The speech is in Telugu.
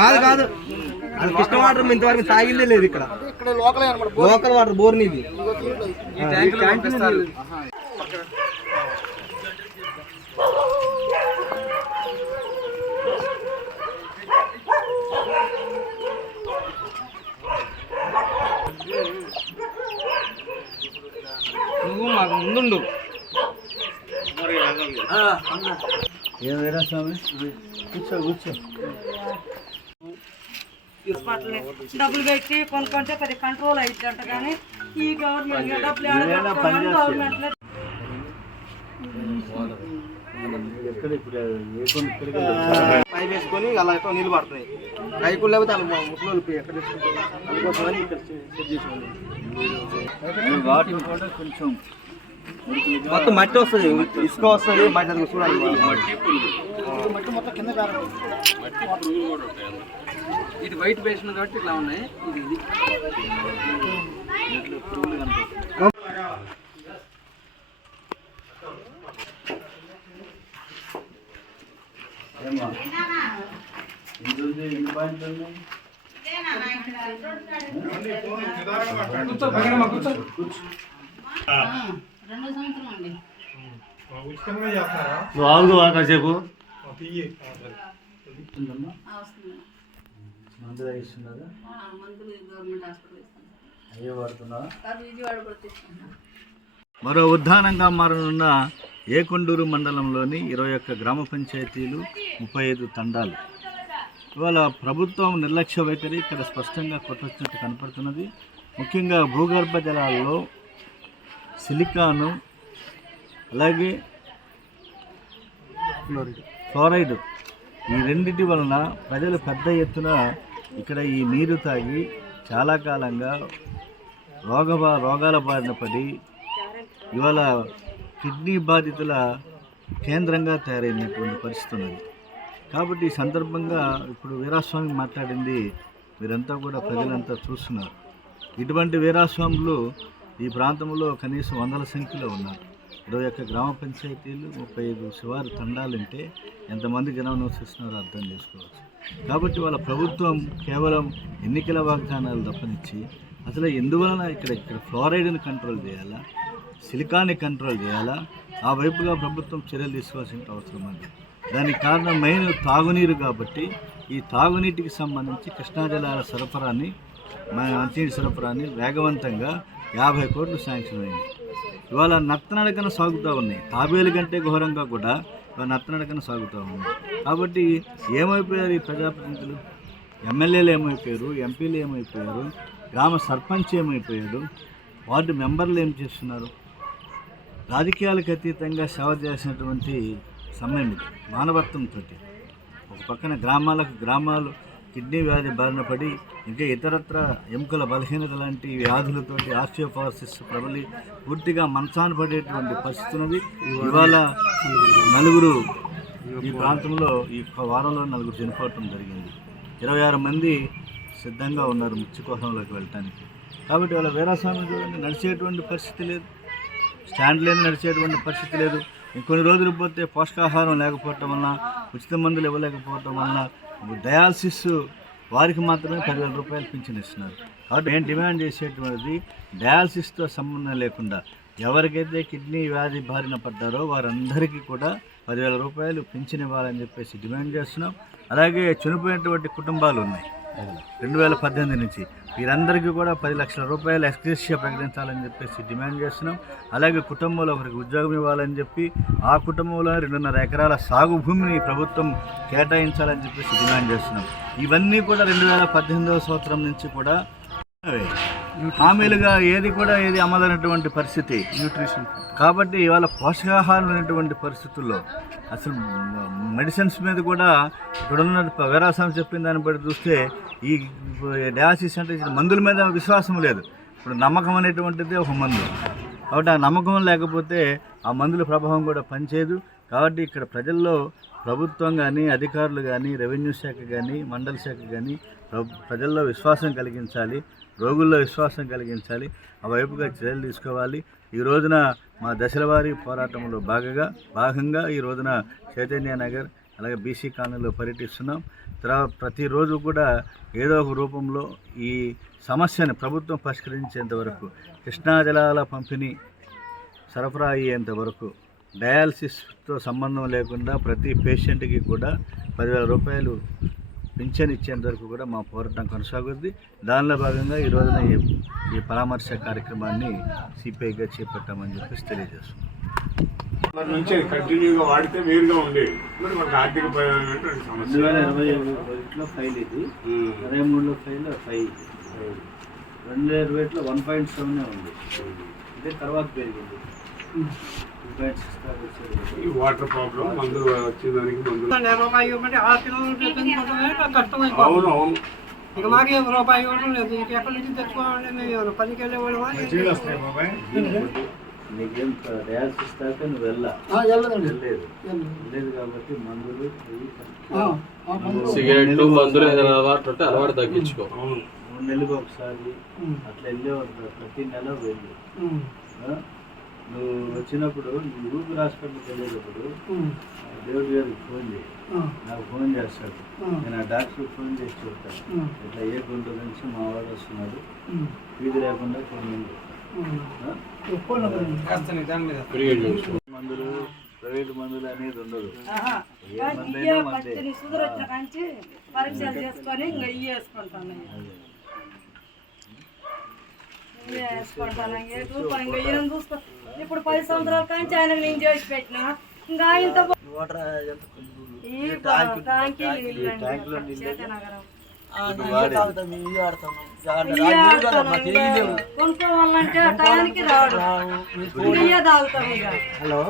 కాదు కాదు, అది కృష్ణ వాటర్ ఇంతవరకు తాగిందే లేదు ఇక్కడ. లోకల్ వాటర్ బోర్ నీళ్ళు. నువ్వు మాకు ముందు ఏమైనా స్వామి కూర్చో కూర్చో. డబ్బులు పెట్టి కొనుక్కుంటే కొద్ది కంట్రోల్ అయిద్దంట. కానీ ఈ గవర్నమెంట్ గవర్నమెంట్ పై వేసుకొని అలా నీళ్ళు పడుతున్నాయి. రైకులు లేకపోతే అలా ముసలు ఎక్కడ అందుకోసమని ఇక్కడ సెట్ చేసుకోండి. వాటర్ కూడా కొంచెం మొత్తం మట్టి వస్తుంది, ఇసుక వస్తుంది, మట్టి అది చూడాలి. ఇది వైట్ వేసిన కాబట్టి ఇట్లా ఉన్నాయి. ఇది పురుగులు కనిపిస్తాయి. ఎన్ని పాయింట్లు ఉన్నాయి? నువ్వు ఆగు కాసేపు. మందులు ఇస్తున్నారా? అయ్యే వాడుతున్నావా? మరో ఉద్దానంగా మారనున్న ఏకొండూరు మండలంలోని 21 గ్రామ పంచాయతీలు, 35 తండాలు. ఇవాళ ప్రభుత్వం నిర్లక్ష్య వైఖరి ఇక్కడ స్పష్టంగా కొట్టొచ్చినట్టు కనపడుతున్నది. ముఖ్యంగా భూగర్భ జలాల్లో సిలికాను, అలాగే ఫ్లోరైడ్, ఈ రెండింటి వలన ప్రజలు పెద్ద ఎత్తున ఇక్కడ ఈ నీరు తాగి చాలా కాలంగా రోగాల బారిన పడి ఇవాళ కిడ్నీ బాధితుల కేంద్రంగా తయారైనటువంటి పరిస్థితి ఉన్నది. కాబట్టి ఈ సందర్భంగా ఇప్పుడు వీరాస్వామి మాట్లాడింది మీరంతా కూడా ప్రజలంతా చూస్తున్నారు. ఇటువంటి వీరాస్వాములు ఈ ప్రాంతంలో కనీసం వందల సంఖ్యలో ఉన్నారు. 21 గ్రామ పంచాయతీలు, 35 శివారు తండాలంటే ఎంతమంది జనం నివసిస్తున్నారో అర్థం చేసుకోవచ్చు. కాబట్టి వాళ్ళ ప్రభుత్వం కేవలం ఎన్నికల వాగ్దానాలు తప్పనిచ్చి అసలు ఎందువలన ఇక్కడ ఫ్లోరైడ్ని కంట్రోల్ చేయాలా, సిలికాన్ని కంట్రోల్ చేయాలా, ఆ వైపుగా ప్రభుత్వం చర్యలు తీసుకోవాల్సిన అవసరం ఉంది. దానికి కారణం మెయిన్ తాగునీరు. కాబట్టి ఈ తాగునీటికి సంబంధించి కృష్ణా జలాల సరఫరాని, మంచినీటి సరఫరాని వేగవంతంగా 50 కోట్లు శాంక్షన్ అయింది. ఇవాళ నత్తనడకన సాగుతూ ఉన్నాయి. తాబేలు కంటే ఘోరంగా కూడా నత్తనడకన సాగుతూ ఉన్నాయి. కాబట్టి ఏమైపోయారు ఈ ప్రజాప్రతినిధులు? ఎమ్మెల్యేలు ఏమైపోయారు, ఎంపీలు ఏమైపోయారు, గ్రామ సర్పంచ్ ఏమైపోయారు, వార్డు మెంబర్లు ఏం చేస్తున్నారు? రాజకీయాలకు అతీతంగా సేవ చేసినటువంటి సమయం ఇది, మానవత్వంతో. ఒక పక్కన గ్రామాలు కిడ్నీ వ్యాధి బారిన పడి ఇంకా ఇతరత్ర ఎముకల బలహీనత లాంటి వ్యాధులతోటి ఆస్టియోపోరోసిస్ ప్రబలి పూర్తిగా మంచాన పడేటువంటి పరిస్థితి ఉన్నది. ఇవాళ నలుగురు ఈ ప్రాంతంలో ఈ వారంలో 4 చనిపోవటం జరిగింది. 26 మంది సిద్ధంగా ఉన్నారు మత్స్యకోహంలోకి వెళ్ళటానికి. కాబట్టి వాళ్ళ వీరాస్వామి చూడండి, నడిచేటువంటి పరిస్థితి లేదు, స్టాండ్ లేని నడిచేటువంటి పరిస్థితి లేదు. ఇంకొన్ని రోజులు పోతే పోషకాహారం లేకపోవటం వలన, ఉచిత మందులు ఇవ్వలేకపోవటం వలన డయాలసిస్ వారికి మాత్రమే 10,000 రూపాయలు పింఛన్ ఇస్తున్నారు. కాబట్టి నేను డిమాండ్ చేసేటువంటిది డయాలసిస్తో సంబంధం లేకుండా ఎవరికైతే కిడ్నీ వ్యాధి బారిన పడ్డారో వారందరికీ కూడా 10,000 రూపాయలు పింఛన్ ఇవ్వాలని చెప్పేసి డిమాండ్ చేస్తున్నాం. అలాగే చనిపోయినటువంటి కుటుంబాలు ఉన్నాయి 2018 నుంచి, వీరందరికీ కూడా 10 లక్షల రూపాయలు ఎక్స్గ్రేషియా ప్రకటించాలని చెప్పేసి డిమాండ్ చేస్తున్నాం. అలాగే కుటుంబంలో ఒకరికి ఉద్యోగం ఇవ్వాలని చెప్పి ఆ కుటుంబంలో 2.5 ఎకరాల సాగు భూమిని ప్రభుత్వం కేటాయించాలని చెప్పేసి డిమాండ్ చేస్తున్నాం. ఇవన్నీ కూడా 2018వ సంవత్సరం నుంచి కూడా హామీలుగా ఏది అమలైనటువంటి పరిస్థితి. న్యూట్రిషన్ కాబట్టి ఇవాళ పోషకాహారం అనేటువంటి పరిస్థితుల్లో అసలు మెడిసిన్స్ మీద కూడా ఇక్కడున్న వీరాస్వామి చెప్పిన దాన్ని బట్టి చూస్తే ఈ డయాలసిస్ అంటే మందుల మీద విశ్వాసం లేదు. ఇప్పుడు నమ్మకం అనేటువంటిది ఒక మందు. కాబట్టి ఆ నమ్మకం లేకపోతే ఆ మందుల ప్రభావం కూడా పనిచేయదు. కాబట్టి ఇక్కడ ప్రజల్లో ప్రభుత్వం కానీ, అధికారులు కానీ, రెవెన్యూ శాఖ కానీ, మండల శాఖ కానీ ప్రజల్లో విశ్వాసం కలిగించాలి, రోగుల్లో విశ్వాసం కలిగించాలి, ఆ వైపుగా చర్యలు తీసుకోవాలి. ఈ రోజున మా దశల వారీ పోరాటంలో భాగంగా ఈ రోజున చైతన్య నగర్, అలాగే బీసీ కాలనీలో పర్యటిస్తున్నాం. తర్వాత ప్రతిరోజు కూడా ఏదో ఒక రూపంలో ఈ సమస్యను ప్రభుత్వం పరిష్కరించేంత వరకు, కృష్ణా జలాల పంపిణీ సరఫరా అయ్యేంత వరకు, డయాలసిస్తో సంబంధం లేకుండా ప్రతి పేషెంట్కి కూడా 10,000 రూపాయలు పింఛన్ ఇచ్చేంత వరకు కూడా మా పోరాటం కొనసాగుద్ది. దానిలో భాగంగా ఈ రోజున ఈ పరామర్శ కార్యక్రమాన్ని సిపిఐగా చేపట్టామని చెప్పేసి తెలియజేస్తున్నాం. నుంచి కంటిన్యూగా వాడితే వేరుగా ఉండేది. మరి మనకు ఆర్థికపరమైనటువంటి సమస్య 2021లో ఫైల్ ఇది, 23లో ఫైల్ 5, 2021లో 1.7 ఉంది. ఇదే తర్వాత పెరిగింది 2.6 దాకా వచ్చేది. ఈ వాటర్ ప్రాబ్లం మందు వచ్చేదానికి మందు రూపాయి ఇవ్వమంటే 6 కిలోమీటర్లు కష్టమైపోతుంది. అవును అవును ఇక మాకే రూపాయి ఇవ్వడం లేదు. ఇక ఎక్కడి నుంచి తెచ్చుకోవాలంటే మేము పనికి వెళ్ళేవాళ్ళమా? నీకేం డయాలసిస్ దాకా నువ్వు వెళ్ళలేదు కాబట్టి మందులు సిగరెట్లు మందులు ఏదైనా అలవాటు ఉంటే అలవాటు తగ్గించుకో. 3 నెలలకు ఒకసారి అట్లా వెళ్ళేవాడు, ప్రతి నెల వెళ్ళి. నువ్వు వచ్చినప్పుడు ఈ ఊపిరి హాస్పిటల్కి వెళ్ళేటప్పుడు దేవుడి గారికి ఫోన్ చేయి, నాకు ఫోన్ చేస్తాడు. నేను ఆ డాక్టర్కి ఫోన్ చేసి చెప్తాను, ఇట్లా ఏ గుంటూరు నుంచి మా వాడు వస్తున్నాడు, ఫీజు లేకుండా కొన్ని మందులు, ప్రైవేట్ మందులు అనేది ఉండదు. షుగర్ వచ్చిన కాంచి పరీక్షలు చేసుకొని ఇంకా వేసుకుంటాను. చూసుకో ఇప్పుడు 10 సంవత్సరాల కాంచి ఆయనకు నేను చేసి పెట్టిన ఇంకా ఇంత కొనుక్కోవాలంటే ఆ టయానికి రాడు, ఇయ్యే తాగుతాం ఇక. హలో